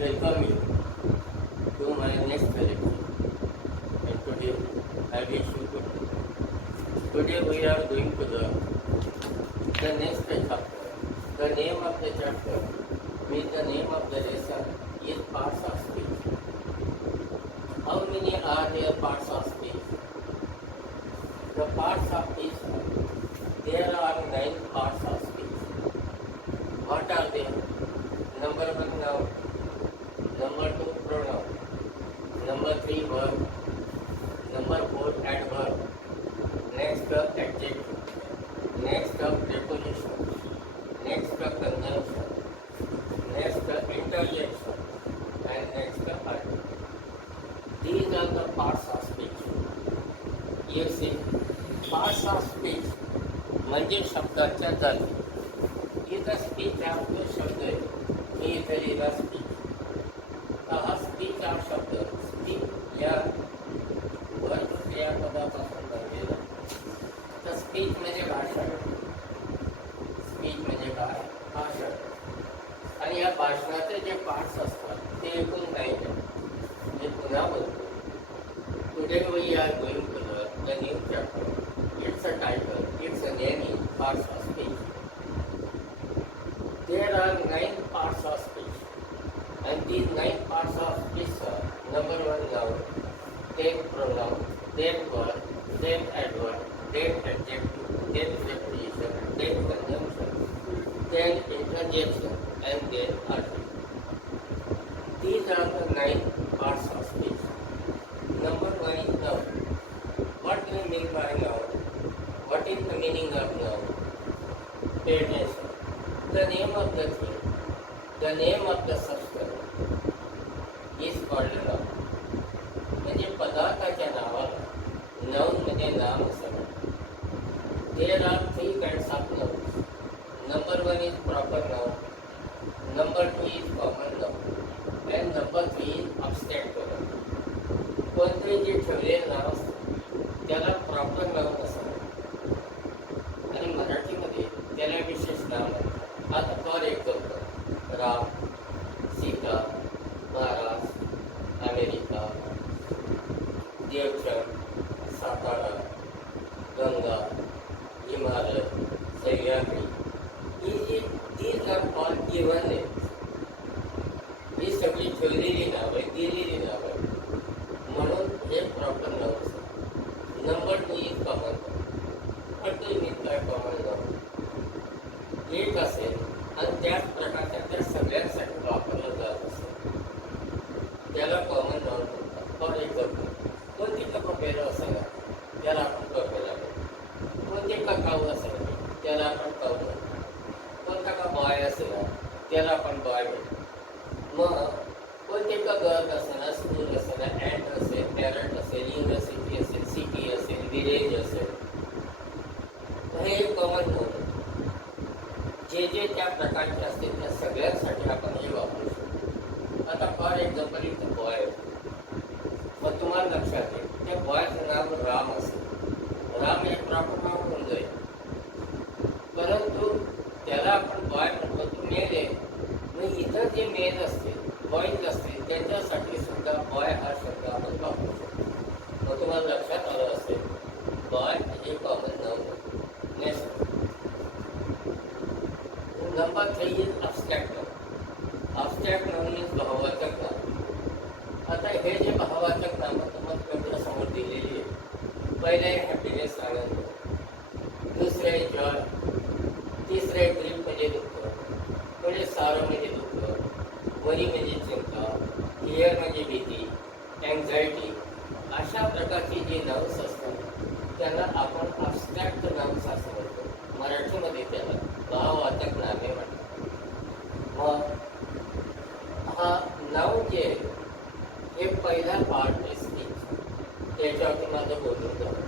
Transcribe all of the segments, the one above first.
welcome you to my next lecture. And today I wish you good day. Today we are going to the next chapter. The name of the chapter means the name of the lesson is parts of speech. How many are there parts of speech? The parts of speech, there are 9 parts of speech. What are they? Number 1 noun, number 2 pronoun, number 3 verb, number 4 adverb, next adjective, next preposition, next conjunction, next interjection, and next article. These are the parts of speech. You see, parts of speech म्हणजे शब्दाच्या जाती. इथं speech हा जो शब्द आहे, मी इथे लिहिला स्पीच. हा स्पीच हा शब्द स्पीच या वर्ग क्रियापदापासून बनलेला. तर स्पीच म्हणजे भाषण. स्पीच म्हणजे काय? भाषण. आणि या भाषणाचे जे पार्ट्स असतात ते एकूण नाही. मी पुन्हा बोलतो. Today we are going to learn the new chapter. It's a title, it's a name in parts of speech. There are 9 parts of speech. And these 9 parts of speech are number 1 noun, then pronoun, then verb, then adverb, then adjective, then preposition, then conjunction, then interjection, and then article. These are the 9 parts of speech. Number 1 is noun. What do you mean by noun? What is the meaning of noun? Pay attention. The name of the thing, the name of the substance is called a noun. म्हणजे पदार्थाच्या नावाला noun म्हणजे नाम असं म्हणतात. There are 3 kinds of nouns. Number 1 is proper noun, number 2 is common noun, and number 3 is abstract noun. कोणते जे ठेवलेले नाव असतं त्याला प्रॉपर नाउन असं म्हणतात. आणि मराठीमध्ये त्याला विशेष नाव म्हणतात. आता for example, Ram, Sita, Maharaj, America, Devchand, Satara, Ganga, Himalaya, Sahyadri. these are all given names. ही सगळी ठेवलेली नाव आहे, दिलेली नाव आहे. म्हणून हे प्रॉपर नाव असतं. Number 2 is common noun. पण ते मीन काय कॉमन नाउन? एक असेल आणि त्याच प्रकारच्या त्या सगळ्यांसाठी वापरलं जात असेल त्याला कॉमन नाउन म्हणतात. फॉर एक्झाम्पल, कोणती कपेलं असेल त्याला आपण कपेला म्हणतो. कोणते का काऊ असेल त्याला आपण काऊ म्हणतो. कोणता का बॉय असेल त्याला आपण बॉय म्हणतो. मग कोणते का गर्ल असेल, स्कूल असेल, अँट असेल, पॅरट असेल, युनिव्हर्सिटी असेल, सिटी असेल, विलेज असेल, हे कॉमन नाउन. जे जे त्या प्रकारचे असतील त्या सगळ्यांसाठी आपण हे वापरू शकतो. आता फॉर एक्झाम्पल इथं बॉय, मग तुम्हाला लक्षात येईल त्या बॉयचं नाव राम असेल. राम हे प्रॉपर नाव होऊन जाईल. परंतु त्याला आपण बॉय म्हणतो, तो मेल आहे. मग इथं जे मेल असतील, बॉईज असतील, त्यांच्यासाठी सुद्धा बॉय हा शब्द आपण वापरू शकतो. मग तुम्हाला लक्षात आलं असेल बॉय हे common noun. Next number 3 is abstract noun. Abstract noun means भाववाचक नाम. आता हे जे भाववाचक नाम तुम्हाला तुमच्या समोर दिलेली आहे. पहिले आहे हॅपीनेस, आनंद. दुसरे आहे जॉय. तिसरे आहे ग्रीफ म्हणजे दुःख. पुढे सारो म्हणजे दुःख. वरी म्हणजे चिंता. फिअर म्हणजे भीती, अँझायटी. अशा प्रकारची जी नाउन्स असतात त्यांना आपण अब्स्ट्रॅक्ट नाउन्स असं म्हणतो. मराठीमध्ये त्याला भाववाचक नामे म्हणतात. मग हा नाउन जे हे पहिला पार्ट आहे स्पीच. त्याच्यावरती माझं बोलून जातं.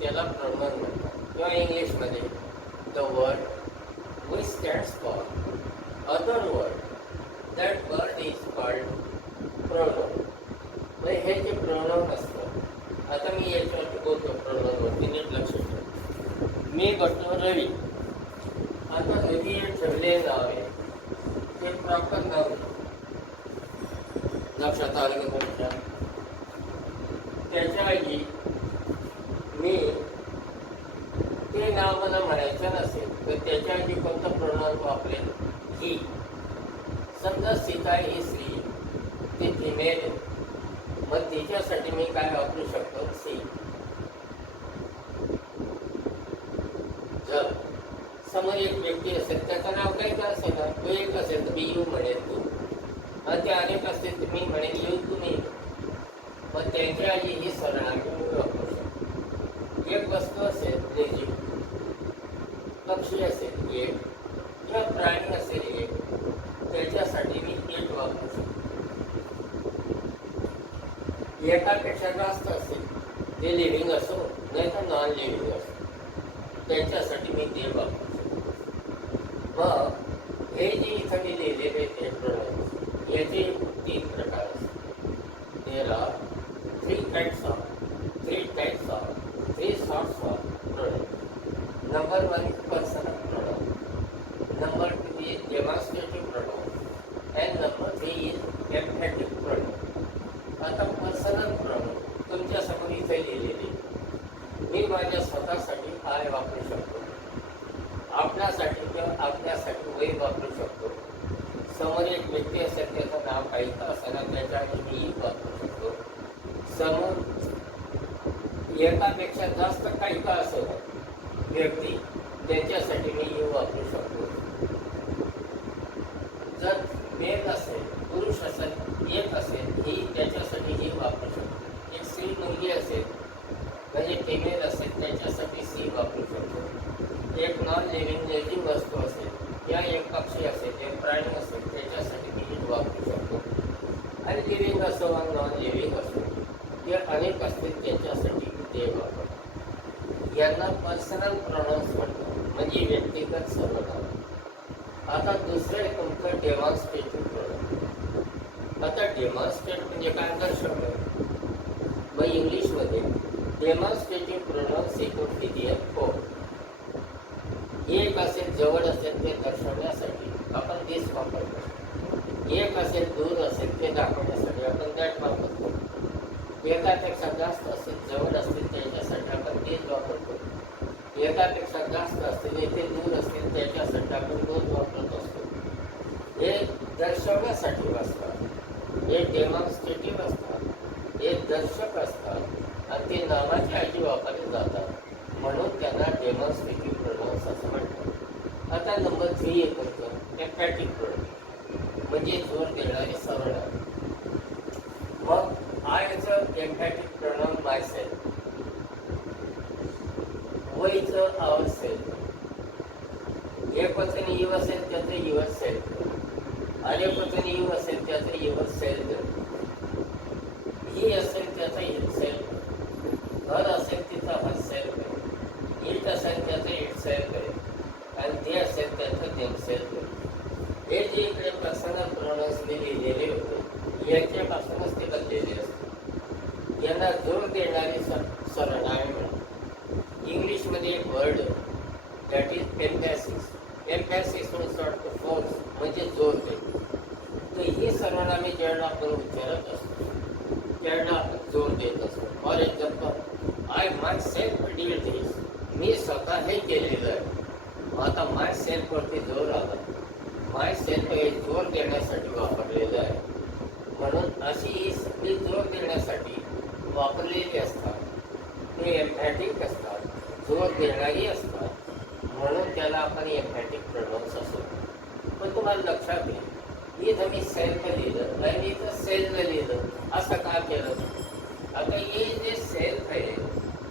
त्याला प्रोनाउन म्हणतात. किंवा इंग्लिशमध्ये the word which stands for other word that word is called pronoun. म्हणजे हे जे प्रोनाउन असतं, आता मी याच्यावरती बोलतो प्रोनाउनवरती, नीट लक्ष ठेव. मी बसलो रवी. आता रवी हे ठेवले नाव आहे ते प्रॉपर नाव लक्षात आलं का तुमच्या? त्याच्याऐवजी मी ते नाव मला म्हणायचं नसेल तर त्याच्याऐवजी कोणतं प्रोनाउन वापरेल? ही. समजा सीता ही स्त्री, ती फिमेल आहे, मग तिच्यासाठी मी काय वापरू शकतो? सी. जर समोर एक व्यक्ती असेल, त्याचं नाव काही का असेल ना, तो एक असेल तर मी यू म्हणेल तू, आणि ते अनेक असतील तर मी म्हणेन यू तुम्ही. मग त्यांच्या आधी ही सर्वनामे मी वापरू शकतो. एक वस्तू असेल निर्जीव, पक्षी असेल एक, किंवा प्राणी असेल एक, त्याच्यासाठी मी एक वापरू शकतो. एकापेक्षा जास्त असेल, ते लिव्हिंग असो नाही तर नॉन लिव्हिंग असो, त्यांच्यासाठी मी ते वापरू शकतो. मग हे जे इथं मी लिहिलेले ते प्रोनाउन्स, याचे 3 प्रकार असतात. There are 3 types of 3 sorts of pronoun. Number 1 personal pronoun, number 2 is demonstrative pronoun, and number 3 is emphatic pronoun. आता पर्सनल प्रोनाउन तुमच्यासमोर इथे लिहिलेले, मी माझ्या स्वतःसाठी आय वापरू शकतो, आपल्यासाठी किंवा आपल्यासाठी वै वापरू शकतो. समोर एक व्यक्ती असेल, त्याचं नाव काही का असेना, त्याच्यासाठी मी वापरू शकतो. समोर एकापेक्षा जास्त काही का असेल व्यक्ती, त्याच्यासाठी मी यू वापरू शकतो. जर मेल असेल, पुरुष असेल, एक असेल, ही त्याच्यासाठी ही वापरू शकतो. एक स्त्री मुलगी असेल म्हणजे फिमेल असेल, त्याच्यासाठी सी वापरू शकतो. एक नॉन लिव्हिंग वस्तू असेल, या एक पक्षी असेल, एक प्राणी असेल, त्याच्यासाठी मी इट वापरू शकतो. आणि लिव्हिंग असो वा नॉन लिव्हिंग असो, ते अनेक असतील, त्याच्यासाठी ते वापरतो. यांना पर्सनल प्रोनाउन्स म्हणतात, म्हणजे व्यक्तिगत सर्वनाम. आता दुसरं आहे तुमचं डेमॉन्स्ट्रेटिव्ह प्रोनाउन. आता डेमॉन्स्ट्रेट म्हणजे काय? दर्शवणं. मग इंग्लिशमध्ये डेमॉन्स्ट्रेटिव्ह प्रोनाउन्स इक्वल किती आहे? 4. एक असेल जवळ असेल ते दर्शवण्यासाठी आपण दिस वापरतो. एक असेल दूर असेल ते दाखवण्यासाठी आपण दॅट वापरतो. एकापेक्षा जास्त असेल, जवळ असतील, त्याच्यासाठी आपण दिस वापरतो. एकापेक्षा जास्त असतील, येथे दूर असतील, त्याच्यासाठी आपण दोन वापरत असतो. हे दर्शवण्यासाठी असतात, हे डेमॉन्स्ट्रेटिव्ह असतात, हे दर्शक असतात, आणि ते नावाच्या ऐवजी वापरले जातात, म्हणून त्यांना डेमॉन्स्ट्रेटिव्ह प्रोनाउन्स असं म्हणतात. आता नंबर 3 येतो एम्फॅटिक प्रोनाउन, म्हणजे जोर देणारे सर्वनाम. मग आयचं एम्फॅटिक प्रोनाउन माय सेल्फ, वैचं आवर सेल्फ, एक वचन यू असेल त्याचं युअर सेल्फ, अनेक वचन यू असेल त्याचं युअर सेल्फ, ही असेल त्याचं हिम सेल्फ, घर असेल तिचा हर सेल्फ आहे, इट असेल त्याचं इट सेल्फ आहे, आणि ते असेल त्याचं देम सेल्फ आहे. हे जे इकडे पर्सनल प्रोनाउन्स लिहिलेले होते, याच्यापासूनच ते बनलेले असते. यांना जोर देणारी सर्वनामे म्हणतात. इंग्लिशमध्ये एक वर्ड दॅट इज एम्फॅसिस. एम्फॅसिस म्हणून फोर्स म्हणजे जोर देणे. तर ही सर्वनामे ज्यावेळेला आपण उच्चारत असतो, त्यावेळेला आपण जोर देत असतो. For example, I myself did this, मी स्वतः हे केलेलं आहे. आता माय सेल्फवरती जोर आला. माय सेल्फ हे जोर देण्यासाठी वापरलेलं आहे, म्हणून अशी ही सगळी जोर देण्यासाठी वापरलेली असतात. ते एम्फॅटिक असतात, जोर देणारी असतात, म्हणून त्याला आपण एम्फॅटिक प्रोनाउन्स असतो. पण तुम्हाला लक्षात येईल, इथं मी सेल्फ लिहिलं आणि इथं सेल्फ लिहिलं, असं का केलं? आता हे जे सेल्फ आहे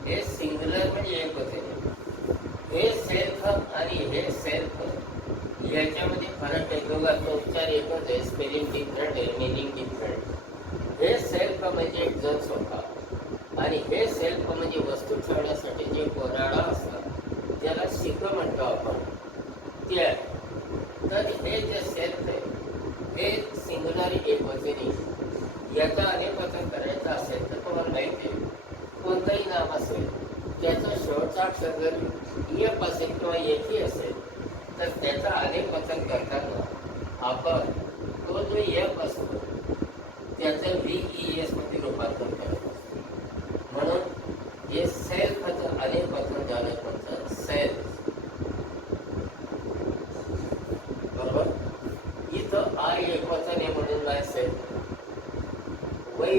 हे सिंग्युलर म्हणजे एक होते. हे सेल्फ आणि हे सेल्फ याच्यामध्ये फरक आहे. दोघांचा उच्चार एकच आहे, स्पेलिंग डिफरंट आहे, मिनिंग डिफरंट. हे सेल्फ म्हणजे एक जण स्वतः, आणि आणि हे सेल्फ म्हणजे वस्तू ठेवण्यासाठी जे कोराडा असतात त्याला शिक म्हणतो आपण, ते आहे. तर हे जे सेल्फ आहे हे सिंग्युलर एकवचनी, याचा अनेकवचन करायचं असेल तर तुम्हाला माहिती आहे कोणतंही नाम असेल त्याचा शेवटचा अक्षर जर एक असेल किंवा एकही असेल तर त्याचा अनेकवचन करताना आपण तो जो एक असतो त्याचं VES मध्ये रूपांतर करत असतो. म्हणून हे सेल्फचं अनेकवचन झालं कोणतं, सेल्फ. बरोबर. इथं आय एकवचन आहे म्हणून माय सेल्फ, वै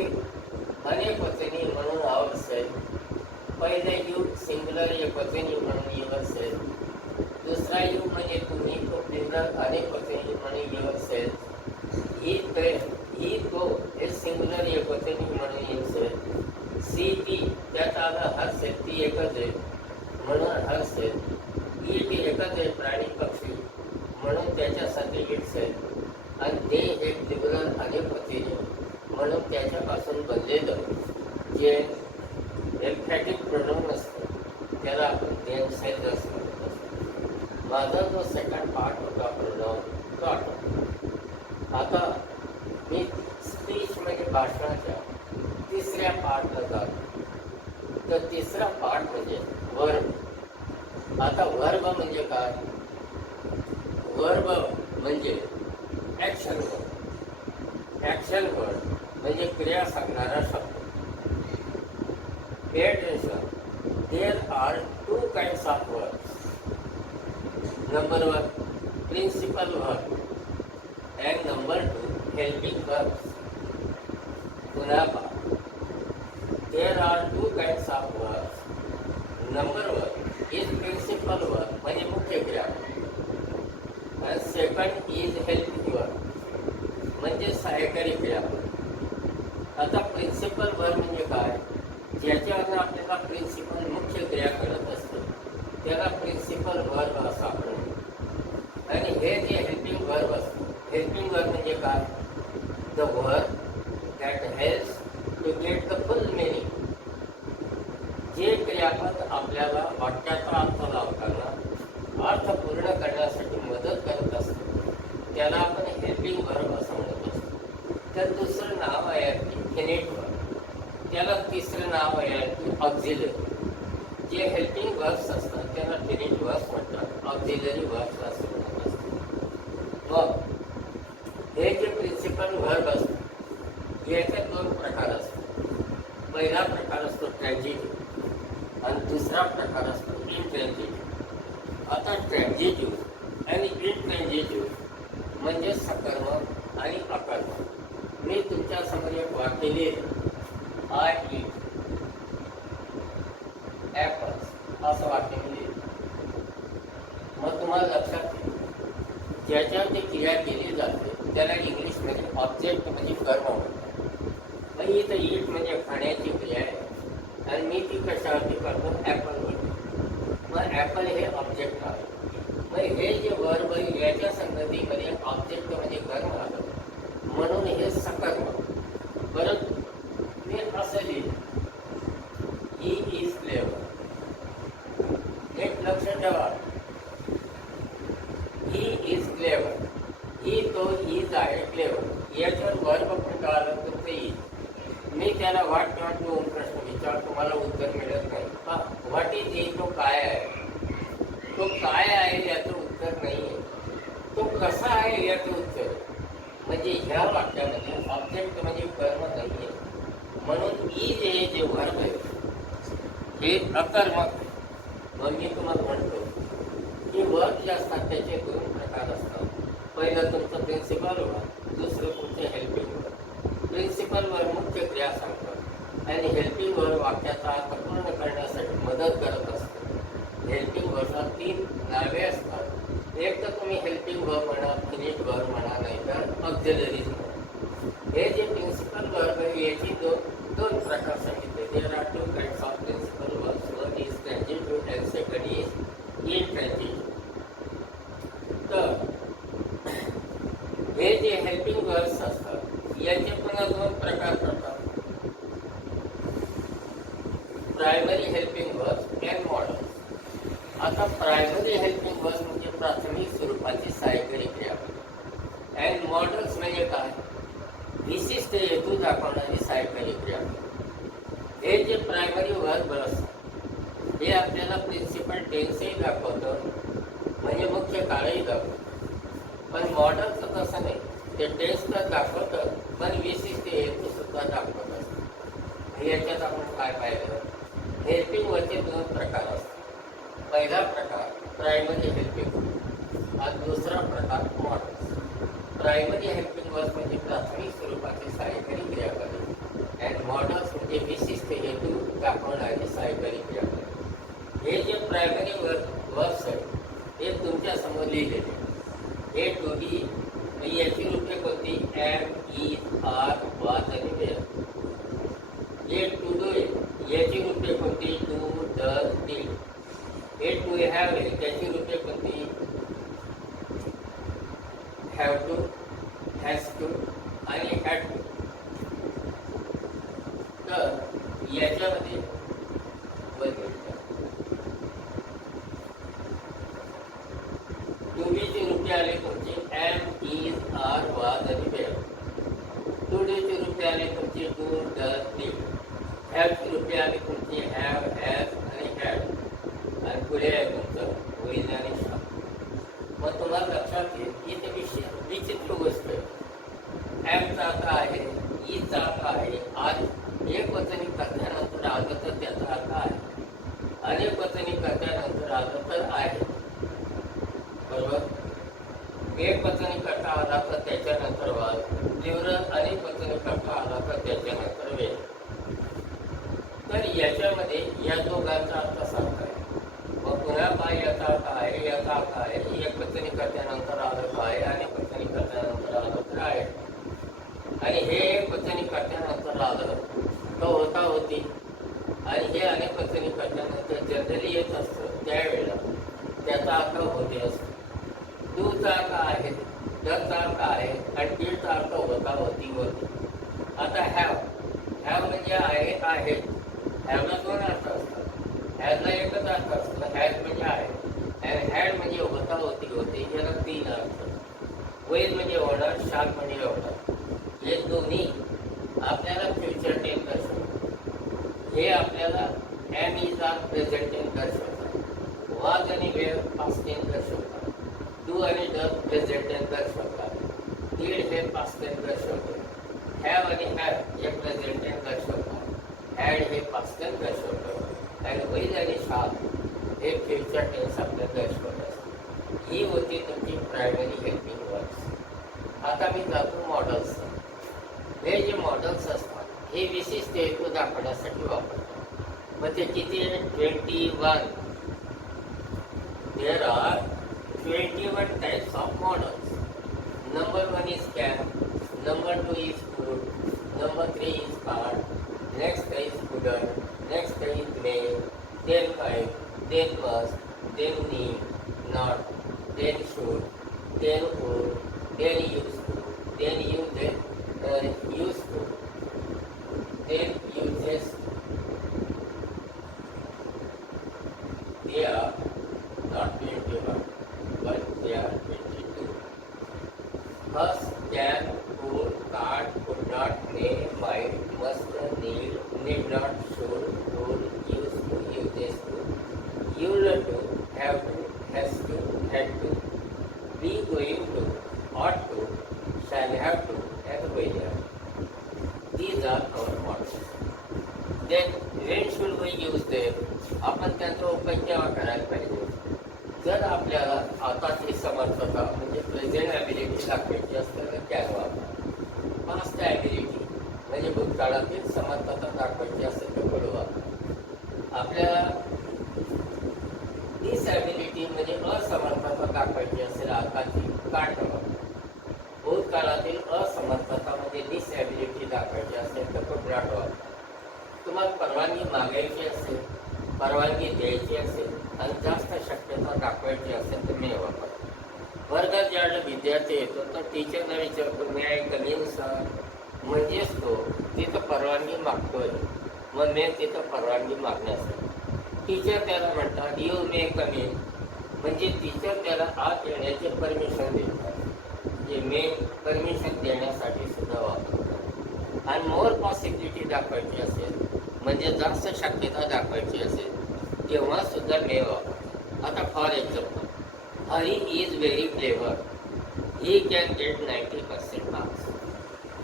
अनेकवचनी म्हणून आवर सेल्फ, पहिले यू सिंग्युलर एकवचनी म्हणून युअर सेल्फ, दुसरा यू म्हणजे तुम्ही, तो प्लुरल अनेकवचनी म्हणून युअर सेल्फ, ही तो हे सिंग्युलर एकवचनी म्हणून युअर सेल्फ, सी ती त्यात आलं हर सेल्फ, ती एकच आहे म्हणून हर सेल्फ, ती एकच आहे प्राणी पक्षी म्हणून त्याच्यासाठी इट सेल्फ, आणि ते एक प्लुरल अनेकवचनी म्हणून त्याच्यापासून बनलेलं जे एम्फॅटिक प्रोनाउन असतं त्याला आपण देम सेल्फ असं म्हणत असतो. माझा जो सेकंड पार्ट होता प्रोनाउन तो आठवतो. आता मी स्पीच म्हणजे भाषणाच्या तिसऱ्या पार्टला जातो. तर तिसरा पार्ट म्हणजे वर्ब. आता वर्ब म्हणजे काय, वर्ब म्हणजे ॲक्शन वर्ड. ॲक्शन वर्ड म्हणजे क्रिया सांगणारा शब्द. Pay attention. There are two kinds of verbs. Number one, principal verb, and number two, helping verbs. पुन्हा पहा. There are two kinds of verbs. Number one is principal verb म्हणजे मुख्य क्रियापद, and second is helping verb म्हणजे सहाय्यकारी क्रियापद. आता principal verb म्हणजे काय, ज्याच्यावर आपल्याला प्रिन्सिपल मुख्य क्रिया करत असतो त्याला प्रिन्सिपल वर्ब असं आपण म्हणतो. आणि हे जे हेल्पिंग वर्ब असतं, हेल्पिंग वर्ब म्हणजे काय, the verb that helps to get the full meaning. जे क्रियापद आपल्याला वाक्याचा अर्थ लावताना अर्थ पूर्ण करण्यासाठी मदत करत असतो त्याला आपण हेल्पिंग वर्ब असं म्हणत असतो. तर दुसरं नाव आहे फिनिट वर्ब, त्याला तिसरं नाव आहे की ऑक्झिलरी. जे हेल्पिंग वर्ब्स असतात त्यांना फिनिट वर्ब्स म्हणतात, ऑक्झिलरी वर्ब्स असं म्हणत असतात. मग हे जे प्रिन्सिपल वर्ब असतात याचे दोन प्रकार असतात. पहिला प्रकार असतो ट्रॅन्झिटिव्ह आणि दुसरा प्रकार असतो इनट्रॅन्झिटिव्ह. आता ट्रॅन्झिटिव्ह आणि इनट्रॅन्झिटिव्ह म्हणजे सकर्मक आणि अकर्मक. मी तुमच्यासमोर एक वाक्य लिहिलं, I eat apples असं वाक्य मी लिहिलं. मग तुम्हाला लक्षात येईल ज्याच्यावर ती क्रिया केली जाते त्याला इंग्लिशमध्ये ऑब्जेक्ट म्हणजे कर्म म्हणतात. मग इथं ईट म्हणजे खाण्याची क्रिया आहे आणि मी ती कशावरती करतो, ॲपलवरती. मग ॲपल हे ऑब्जेक्ट आहे. मग हे जे वर्ब याच्या संगतीमध्ये ऑब्जेक्ट म्हणजे कर्म आलं म्हणून हे सकर्म. परंतु मी असं लिहिलं, ही इज क्लेवर. एक लक्ष ठेवा, ही इज क्लेवर, ही तो इज आहे क्लेवर. याच्यावर वर्ब पण कळालं तर ते इज. मी त्याला वाट किंवा दोन प्रश्न विचारतो, मला उत्तर मिळत नाही. हा व्हॉट इज ही, तो काय आहे, तो काय आहे याचं उत्तर नाही आहे, तो कसा आहे याचं उत्तर. म्हणजे ह्या वाक्यामध्ये ऑब्जेक्ट म्हणजे कर्म नाही आहे. म्हणून इज हे जे वर्ब आहे हे अकर्मक. मग मी तुम्हाला म्हणतो की वर्ब जे असतात त्याचे दोन प्रकार असतात. पहिलं तुमचं प्रिन्सिपल वर्ब, दुसरं तुमचं हेल्पिंग वर्ब. प्रिन्सिपल वर्ब मुख्य क्रिया सांगतात आणि हेल्पिंग वर्ब वाक्याचा अर्थ पूर्ण करण्यासाठी मदत करत असतो. हेल्पिंग वर्बला 3 नावे असतात. एक तर तुम्ही हेल्पिंग वर्ब म्हणा, फिनिट वर्ब म्हणा, नाही तर ऑक्झिलरीज म्हणा. हे जे प्रिन्सिपल वर्ब आहे याची दोन प्रकार सांगितले. There are two kinds of principal verbs. One is transitive and second is intransitive. तर हे जे हेल्पिंग वर्ब्स असतात याचे पुन्हा 2 प्रकार पडतात. Primary helping verbs and models. आता प्रायमरी हेल्पिंग वर्ब्स म्हणजे प्राथमिक स्वरूपाची सहाय्यकारी क्रियापदे अँड मॉडल्स म्हणजे काय, विशिष्ट हेतू दाखवणारी सहाय्यकारी क्रियापदे. हे जे प्रायमरी वर्ब असतात हे आपल्याला प्रिन्सिपल टेन्सही दाखवतं, म्हणजे मुख्य काळही दाखवतं. पण मॉडलचं तसं नाही, ते टेन्स तर दाखवतं पण विशिष्ट हेतू सुद्धा दाखवत असतं. याच्यात आपण काय पाहिलं, हेल्पिंग वर्बचे दोन प्रकार असतात. पहिला प्रकार प्रायमरी हेल्पिंग आणि दुसरा प्रकार मॉडल्स. प्रायमरी हेल्पिंग वर्ब म्हणजे प्राथमिक स्वरूपाची सहाय्यकारी क्रियापदे अँड मॉडल्स म्हणजे विशिष्ट हेतू दाखवणारी सहाय्यकारी क्रियापदे. हे जे प्रायमरी वर्ब्स आहेत हे तुमच्या समोर लिहिलेले. हे टू डी याची रूपे कोणती, एम, इज, आर, वाज आणि वेअर. हे टू डू याची रूपे कोणती, डू, डज, डीड. हे टू हॅव आहे त्याची रूपे कोणती, हॅव टू, हॅज टू आणि हॅड टू. तर याच्यामध्ये टू बीची रूपे आले कोणती, एम, इज, आर, वाज आणि वेअर. टू डीची रूपे आले कोणती, डू, डज, डीड. हॅवची रूपे आली कोणती, हॅव, हॅज आणि हॅड. आणि पुढे आहे तुमचं होईल आणि शा. मग तुम्हाला लक्षात येईल की ते विचित्र गोष्ट आहे. ॲमचा अर्थ आहे, ईचा अर्थ आहे, आज एक वचनी करण्यानंतर आलं तर त्याचा अर्थ आहे, अनेक वचनी करण्यानंतर आलं तर आहे. बरोबर. एक वचनी करता आला तर त्याच्यानंतर वाद, तीव्र अनेक वचनी करता आला तर त्याच्यानंतर वेळ. तर याच्यामध्ये या दोघांचा अर्थ सारखा आहे. मग पुन्हा पा याचा अर्थ आहे, याचा अर्थ आहे एक वचनी करण्यानंतर आलं आहे, अनेक वचनी करण्यानंतर आलं तर आहे. आणि हे एक वचनी करण्यानंतर आलं तर होता होती, आणि हे अनेक वचनी करण्यानंतर जनरली येत असतं त्यावेळेला त्याचा अर्थ होते असतो. टूचा अर्थ आहे, डजचा अर्थ आहे आणि डीडचा अर्थ होता होती होती. आता हॅव, हॅव म्हणजे आहे आहे. हॅवला दोन अर्थ असतात, हॅजला एकच अर्थ असतो, हॅज म्हणजे आहे, आणि हॅड म्हणजे होता होती होते. याला तीन अर्थ. होईल म्हणजे होणार, शाल म्हणजे होणार. हे दोन्ही आपल्याला फ्युचर टेन्स दर्शवतात. हे आपल्याला am, is, are present tense दर्शवतात. वाज आणि वेळ पास्ट टेन्स दर्शवतात. डू आणि डज प्रेझेंट टेन्स दर्शवतात. डीड हे पास्ट टेन्स दर्शवते. हॅव आणि हॅव हे प्रेझेंट टेन्स दर्शवतात. हॅड हे पास्ट टेन्स दर्शवतात. आणि होईल आणि शाल हे फ्युचर टेन्स आपल्याला दर्शवत असतात. ही होती तुमची प्रायमरी हेल्पिंग वर्ब्स. आता मी जातो मॉडल्स. हे जे मॉडल्स असतात हे विशिष्ट हेतू दाखवण्यासाठी वापरतात. मग ते किती आहे, 21. There are 21 types of models. Number 1 is can, number 2 is could, number 3 is can't, next is couldn't, next is may, then might, then must, then need, not, then should, then would, then used to, then used to, then uses. They are not 21, but they are 22. Thus, can, could, can't, could not, may, might, must, need not, should, would, used to, uses to, used to, have to, has to, had to, be going to, ought to, shall have to, and will have. These are our models. Then, when should we use them? आपण त्यांचा उपयोग केव्हा करायला पाहिजे? जर आपल्याला आताची समर्थता म्हणजे प्रेझेंट ॲबिलिटी दाखवायची असेल तर त्याला वापरा. पास्ट ॲबिलिटी म्हणजे भूतकाळातील समर्थता दाखवायची असेल तर पुढे वापरा. आपल्याला डिसॲबिलिटी म्हणजे असमर्थता दाखवायची असेल आताची काट वापरा. भूतकाळातील असमर्थता म्हणजे डिसॲबिलिटी दाखवायची असेल तर पुढराट वापरा. तुम्हाला परवानगी मागायची असेल, परवानगी द्यायची असेल आणि जास्त शक्यता दाखवायची असेल तर मी वापर. वर्गात ज्यावेळेला विद्यार्थी येतो तर टीचरला विचारतो मी आहे कमीन सर, म्हणजेच तो तिथं परवानगी मागतोय मग मे तिथं परवानगी मागण्यासाठी टीचर त्याला म्हणतात यू मे कम इन, म्हणजे टीचर त्याला आत येण्याचे परमिशन देतात, जे मे परमिशन देण्यासाठी सुद्धा वापरतात. आणि मोर पॉसिबिलिटी दाखवायची असेल, म्हणजे जास्त शक्यता दाखवायची असेल तेव्हा सुद्धा मे वापरतात. आता for example, Hari is very clever, he can get 90% marks.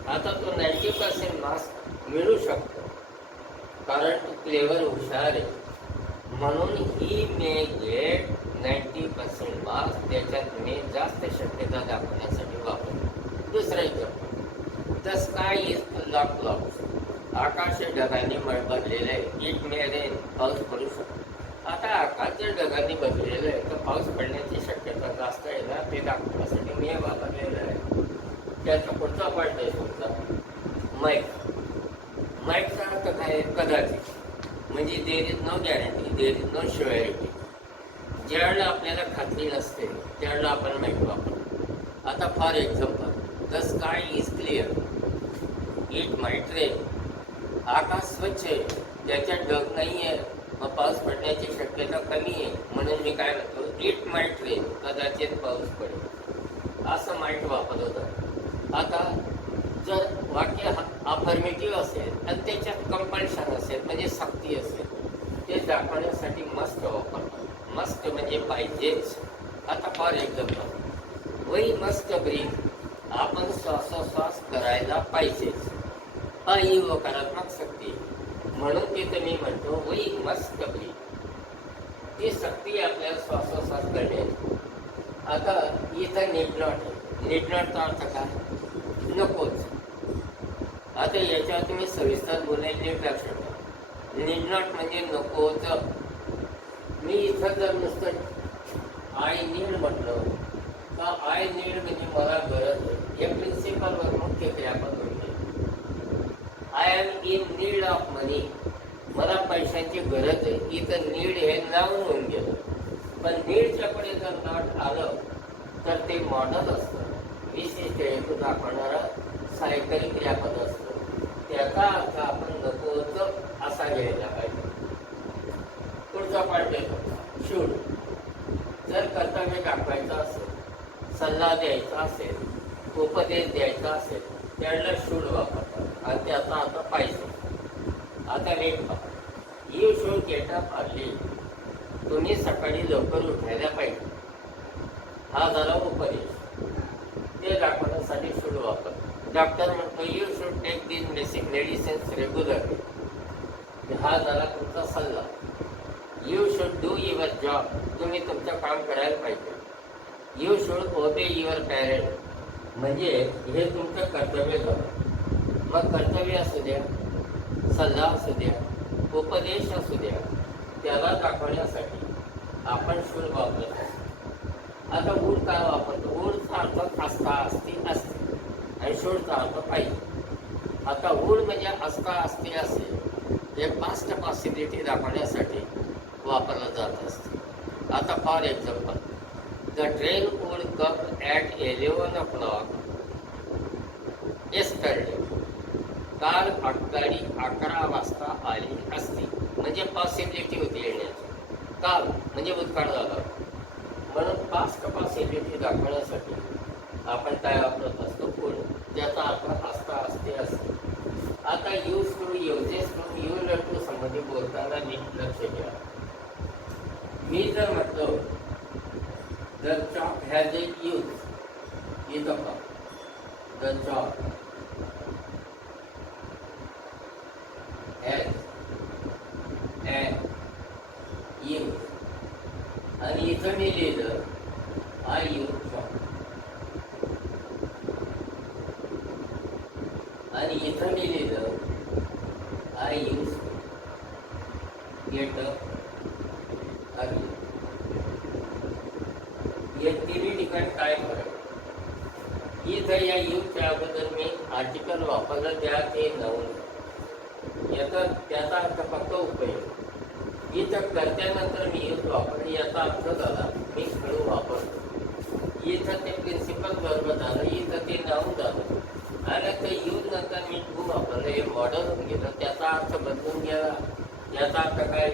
आता तो 90% मार्क्स मिळू शकतो कारण तो क्लेवर हुशार आहे, म्हणून ही मे गेट 90% मार्क्स, त्याच्यात मे जास्त शक्यता दाखवण्यासाठी वापरतो. दुसरं example, the sky is full of clouds, आकाश ढगांनी भरलेलं आहे, इट मे रेन, पाऊस पडू शकतो. आता आकाश जर ढगांनी भरलेलं आहे तर पाऊस पडण्याची शक्यता जास्त आहे ना, ते दाखवण्यासाठी मे वापरलेलं आहे. त्याचा पुढचा पॉईंट आहे तुमचा माईक. माईकचा अर्थ काय आहे? कदाचित, म्हणजे there is no guarantee, there is no surety. ज्यावेळेला आपल्याला खात्री नसते त्यावेळेला आपण माईक वापरतो. आता for example, the sky is clear, it might rain, आकाश स्वच्छ आहे, त्याच्यात ढग नाही आहे, मग पाऊस पडण्याची शक्यता कमी आहे, म्हणून मी काय म्हणतो इट माईट रेन, कदाचित पाऊस पडेल, असं माईट वापरलं जातं. आता जर वाक्य अफर्मेटिव्ह असेल आणि त्याच्यात कंपल्शन असेल, म्हणजे सक्ती असेल, ते दाखवण्यासाठी मस्ट वापरतात. मस्ट म्हणजे पाहिजेच. आता for example, we must breathe, आपण श्वासोश्वास करायला पाहिजेच. ही होकारात्मक सक्ती, म्हणून तिथं मी म्हणतो वी मस्ट ब्रीथ, ती सक्ती आपल्याला श्वासोश्वास करण्याची. आता इथं नीड नॉट आहे. नीड नॉटचा अर्थ काय? नकोच. आता याच्यावर तुम्ही सविस्तर बोलायचे लक्षात ठेवा. नीड नॉट म्हणजे नकोच. मी इथं जर नुसतं आय नीड म्हटलं तर आय नीड म्हणजे मला गरज आहे, या प्रिन्सिपलवर मुख्य क्रियापद होते. I am in need of money, मला पैशांची गरज आहे. इथं नीड हे नाव होऊन गेलं, पण नीडच्या पुढे जर नॉट आलं तर ते मॉडल असतं, विशिष्ट हेतू दाखवणारा सहाय्यकारी क्रियापद असतं. त्याचा अर्थ आपण नकोच असा घ्यायला पाहिजे. पुढचा पार्ट येतो शूड. जर कर्तव्य दाखवायचं असेल, सल्ला द्यायचा असेल, उपदेश द्यायचा असेल, त्यावेळेला शूड वापरतात आणि त्याचा अर्थ पाहिजे. आता नीट पहा, you should get up early, तुम्ही सकाळी लवकर उठायला पाहिजे. हा झाला उपदेश, ते दाखवण्यासाठी शूड वापरतात. डॉक्टर म्हणतो you should take these basic medicines regularly, हा झाला तुमचा सल्ला. You should do your job, तुम्ही तुमचं काम करायला पाहिजे. You should obey your parent, म्हणजे हे तुमचं कर्तव्य झालं. मग कर्तव्य असू द्या, सल्ला असू द्या, उपदेश असू द्या, त्याला दाखवण्यासाठी आपण शुड वापरत असतो. आता ऊड काय वापरतो? ऊडचा अर्थ असता, असती, असते, आणि शूडचा अर्थ पाहिजे. आता ऊड म्हणजे असता, असते, असेल, हे पास्ट पॉसिबिलिटी दाखवण्यासाठी वापरलं जात असते. आता for example, the train would come at 11 o'clock yesterday, काल गाडी 11 वाजता आली असती, म्हणजे पॉसिबिलिटी होती येण्याची. काल म्हणजे भूतकाळ झाला, म्हणून पास्ट पॉसिबिलिटी दाखवण्यासाठी आपण काय वापरत असतो? वुड, ज्याचा अर्थ असता, असते, असते. आता use to, uses to, use to संबंधी बोलताना नीट लक्ष घ्या. मी जर म्हटलं the chalk has a use, इथं पहा the chalk has an use, आणि इथं मी लिहिलं आय यूज चॉक, आणि इथं मी लिहिलं I use get up early. या तिन्ही ठिकाणी काय फरक? इथं या यूजच्या अगोदर मी आर्टिकल वापरलं, त्या ते नवून, याचा त्याचा अर्थ फक्त उपयोग. इथं कर्त्यानंतर मी यूज वापरलं, याचा अर्थ झाला मी खेळू वापरतो. इथं ते प्रिन्सिपल बरोबर झालं, इथं ते नाऊन झालं, आणि ते यूज नंतर मी टू वापरलं, आपलं हे मॉडल होऊन गेलं, त्याचा अर्थ बदलून गेला. याचा अर्थ काय?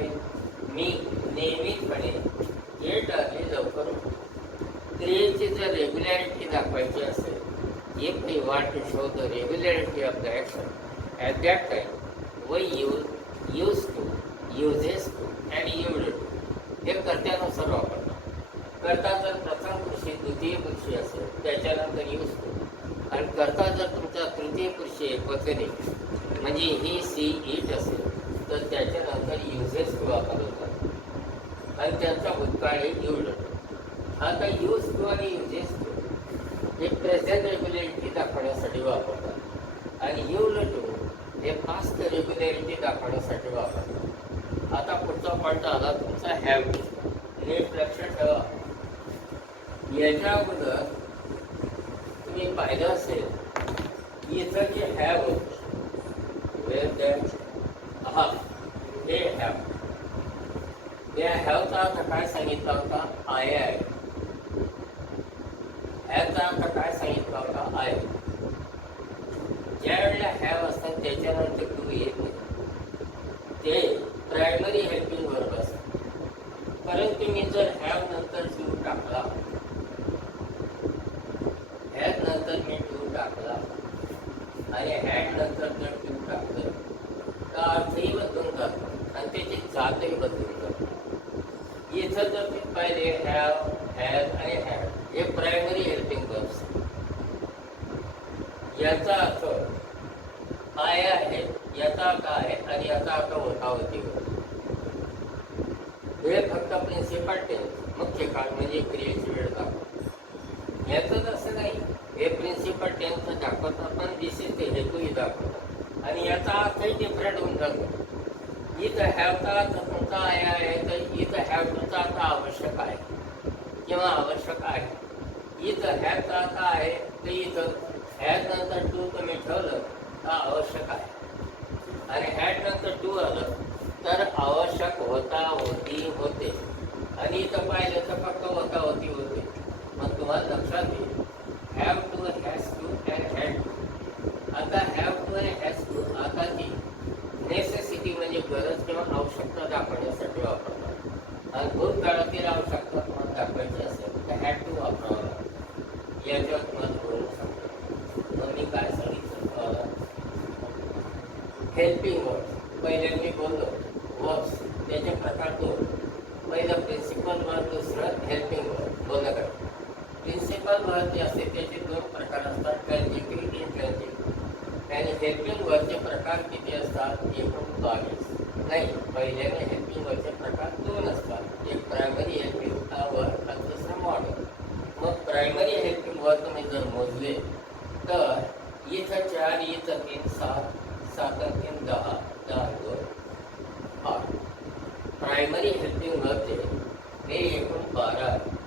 मी नियमितपणे हे टाळले लवकर क्रियेची जर रेग्युलॅरिटी दाखवायची असेल, if we want to show the regularity of the action at that time, we used to, uses to and used to हे कर्त्यानुसार वापरतात. कर्ता जर प्रथम पुरुषी द्वितीय पुरुषी असेल त्याच्यानंतर यूज टू, आणि कर्ता जर तुमचा तृतीय पुरुषी एकवचने म्हणजे ही सी इट असेल तर त्याच्यानंतर युजेस टू वापरतात आणि त्यांचा भूतकाळ हे यूज टू. आता यूज टू आणि युजेस टू हे प्रेझेंट रेग्युलॅरिटी दाखवण्यासाठी वापरतात आणि यूज टू हे पास्ट रेग्युलॅरिटी दाखवण्यासाठी वापरतात. आता पुढचा पॉईंट आला तुमचा हॅव टू. नीट लक्षात ठेवा, याच्या अगोदर तुम्ही पाहिलं असेल इथं जे हॅव वेर दॅट हा हे हॅव, त्या हॅवचा अर्थ काय सांगितला होता? आय आहे. हॅवचा अर्थ काय सांगितला होता? आहे. ज्या वेळेला हॅव असतात त्याच्यानंतर टू येत नाही, ते प्रायमरी हेल्पिंग वर्ब असतात. परंतु मी जर हॅव नंतर टू टाकला, हॅव नंतर मी टू टाकला आणि हॅड नंतर जर टू टाकलं तर अर्थही बदलून जातो आणि त्याची जातही बदलून जातो. इथं जर तुम्ही पाहिले हॅव, हॅज आणि हॅड हे प्रायमरी हेल्पिंग वर्ब्स. याचा अर्थ काय आहे, याचा अर्थ आहे आणि याचा अर्थ होता होती. हे फक्त प्रिन्सिपल टेन्स मुख्य काळ म्हणजे क्रियेची वेळ दाखवतो. याचंच असं नाही, हे प्रिन्सिपल टेन्स दाखवतात पण दिस इज ते हेतूही दाखवतात आणि याचा अर्थही डिफरंट होऊन जातो. इथं हॅवचा अर्थ तुमचा आहे तर इथं हॅव टूचा अर्थ आवश्यक आहे किंवा आवश्यक आहे. इथं हॅवचा अर्थ आहे तर इथं हॅज नंतर टू तुम्ही ठेवलं तर आवश्यक आहे आणि हॅड नंतर टू आलं तर आवश्यक होता होती होते आणि इथं पाहिलं तर फक्त होता होती होते. मग तुम्हाला लक्षात येईल have to, has to and had to. आता हॅव टू आणि हॅज टू आता ती नेसेसिटी म्हणजे गरज किंवा आवश्यकता दाखवण्यासाठी वापरतात आणि भूतकाळातील आवश्यकता तुम्हाला दाखवायची असेल तर हॅड टू वापरावं लागतं. याच्यावर तुम्हाला बोलू शकतो. मग मी काय सांगितलं तुम्हाला? Helping words. पहिले मी बोललो वर्ब्स त्याचे प्रकार दोन. पहिलं प्रिन्सिपल वर्ब, दुसरं हेल्पिंग वर्ब. बोला का? प्रिन्सिपल वर्ब जे असते त्याचे दोन प्रकार असतात, ट्रान्झिटिव्ह, इनट्रान्झिटिव्ह. आणि हेल्पिंग वर्बचे प्रकार किती असतात? एकूण 22. नाही, पहिल्याने हेल्पिंग वर्बचे प्रकार दोन असतात, एक प्रायमरी हेल्पिंग वर्ब आणि दुसरा मॉडल. मग प्रायमरी हेल्पिंग वर्ब तुम्ही जर मोजले तर इथं 4, इथं 3, 7, 7 आणि 3 10, 10 2 8. प्रायमरी हेल्पिंग वर्बचे हे एकूण 12 आहे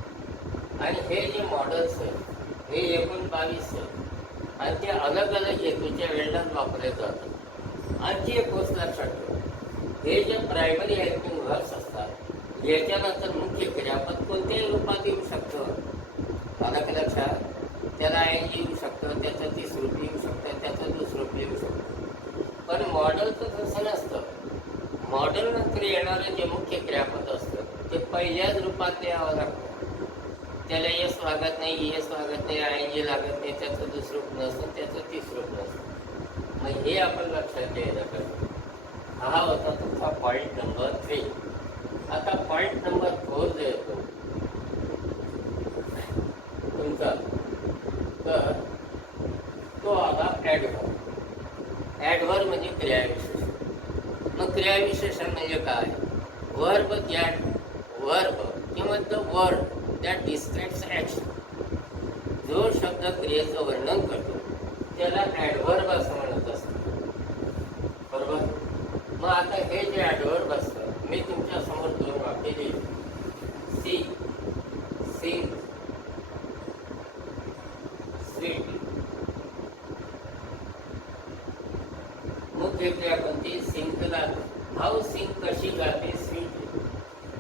आणि हे जे मॉडेल्स आहेत हे एकूण 22 आहेत आणि ते अलग अलग हेतूच्या वेळेलाच वापरले जातात. आणखी एक गोष्ट लक्षात ठेवा, हे जे प्रायमरी हेल्पिंग वर्ब्स असतात याच्यानंतर मुख्य क्रियापद कोणत्याही रूपात येऊ शकतं. अलग लक्षात, त्याला ING येऊ शकतं, त्याचं तिसरं रूप येऊ शकतं, त्याचं दुसरं रूप येऊ शकतं. पण मॉडेलचं तसं नसतं. मॉडेल नंतर येणारं जे मुख्य क्रियापद असतं ते पहिल्याच रूपात यावं लागतं. त्याला यस लागत नाही, यस लागत नाही, ING लागत नाही, त्याचं दुसरं रूप नसतं, त्याचं तिसरं रूप नसतं. मग हे आपण लक्षात घ्यायला पाहिजे. हा होता तुमचा पॉईंट नंबर 3. आता पॉईंट नंबर 4 जो येतो तुमचा, तर तो आला ॲडव्हर्ब. ॲडव्हर्ब म्हणजे क्रियाविशेषण. मग क्रियाविशेषण म्हणजे काय? वर्ब किंवा the word that describes action. जो शब्द क्रियेचं वर्णन करतो त्याला ॲडव्हर्ब असं म्हणत असतं. बरोबर? मग आता हे जे ॲडव्हर्ब असतं, मी तुमच्या समोर दोन वाक्य लिहिली. See, sing, sweet. मुख्य क्रिया कोणती? सिंग गाते. हाऊ सिंग कशी गाते? स्वीटली.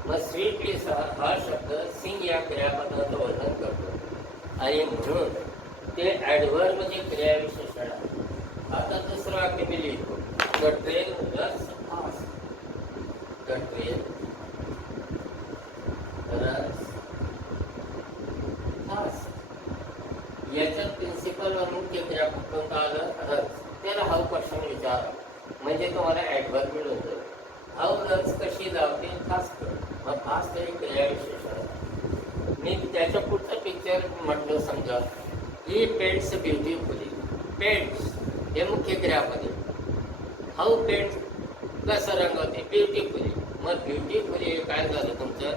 मग स्वीटली हा शब्द सिंग या क्रियापदाचं वर्णन करतो आणि म्हणून ते ॲडव्हर्ब म्हणजे क्रियाविशेषण आहे. आता दुसरं वाक्य मी लिहितो. The train runs fast. The train runs fast. याच्यात प्रिन्सिपल व मुख्य क्रियापद कोणतं आलं? रन्स. त्याला हाऊ क्वेश्चन विचारा म्हणजे तुम्हाला ॲडव्हर्ब मिळवतो. हाऊ रन्स कशी धावते? फास्ट. मग फास्ट हे क्रियाविशेषण. मी त्याच्या पुढचं पिक्चर म्हटलं समजा, ही पेंट्स ब्युटिफुली. पेंट्स हे मुख्य क्रियापद आहे. हाऊ पेंट्स कसं रंगवते? ब्युटिफुली. मग ब्युटिफुली हे काय झालं तुमचं?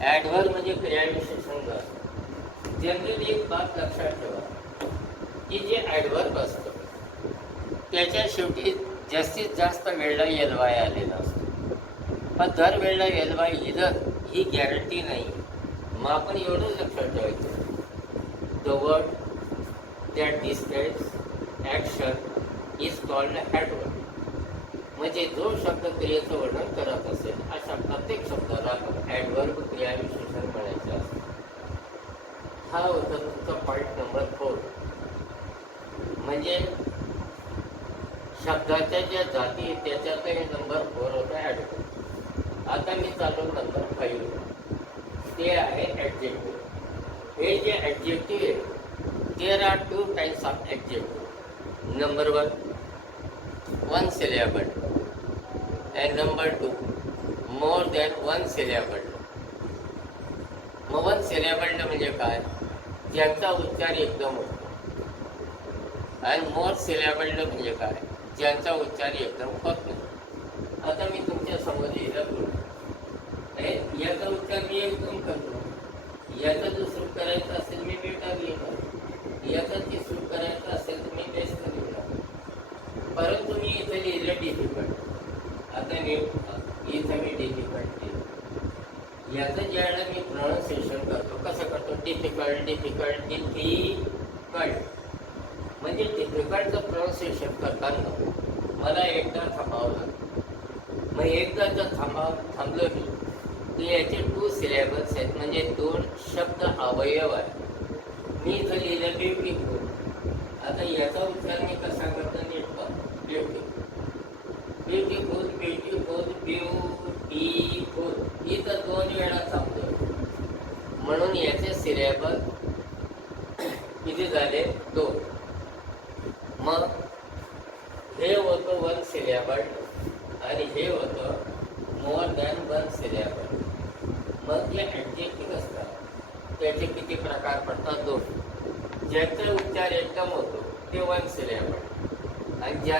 ॲडव्हर्ब म्हणजे क्रियाविशेषण झालं. जनरली एक बात लक्षात ठेवा की जे ॲडव्हर्ब असतं त्याच्या शेवटी जास्तीत जास्त वेळेला एलवाय आलेला असतो. पण दर वेळेला एलवाय इधर ही गॅरंटी नाही. मग आपण एवढं लक्षात ठेवायचं, the word that describes action is called adverb. म्हणजे जो शब्द क्रियेचं वर्णन करत असेल अशा प्रत्येक शब्दाला आपण ॲडव्हर्ब क्रियाविशेषण म्हणायचं असतं. हा होता तुमचा पॉईंट नंबर 4. म्हणजे शब्दाच्या ज्या जाती आहेत त्याच्यातही नंबर 4 होता ॲडव्हर्ब. आता मी चालू नंबर 5. ते आहे ॲडजेक्टिव्ह. हे जे ॲडजेक्टिव्ह आहे, there are 2 types of adjective. Number 1 1 syllable and number 2 more than 1 syllable. मग 1 syllable म्हणजे काय? ज्यांचा उच्चार एकदम होतो. आणि मोर सिलॅबल म्हणजे काय? ज्यांचा उच्चार एकदम होत नाही. आता मी तुमच्या समोर लिहिलं, याचा उच्चार मी एकदम करतो. याचा जो सूट करायचा असेल मी बेटा लिहिणार. याचा ती सूट करायचा असेल तर मी बेस्ट लिहिणार. परंतु मी इथे लिहिलं डिफिकल्ट. आता मी इथं मी डिफिकल्ट लिहिलं. याचं ज्या वेळेला मी प्रोनाऊन्सिएशन करतो, कसं करतो? Difficult difficult difficult. म्हणजे डिफिकल्टचं प्रोनाऊन्सिएशन करताना मला एकदा थांबावं लागतं. मग एकदा जर थांबलो मी तर याचे 2 सिलॅबल्स आहेत, म्हणजे 2 शब्द अवयव आहेत. मी इथं लिहिलं ब्युटिफुल. आता याचा उच्चार मी कसा करतो? नीट पहा. Beautiful beautiful beautiful beautiful. इथं 2 वेळा थांबतो. म्हणून याचे सिलॅबल किती झाले? 2. मग हे होतं 1 syllable आणि हे होतं मोर दॅन 1 syllable. मग जे ॲडजेक्टिव्ह असतात त्याचे किती प्रकार पडतात? 2. ज्याचा उच्चार एकदम होतो ते 1 syllable आणि ज्या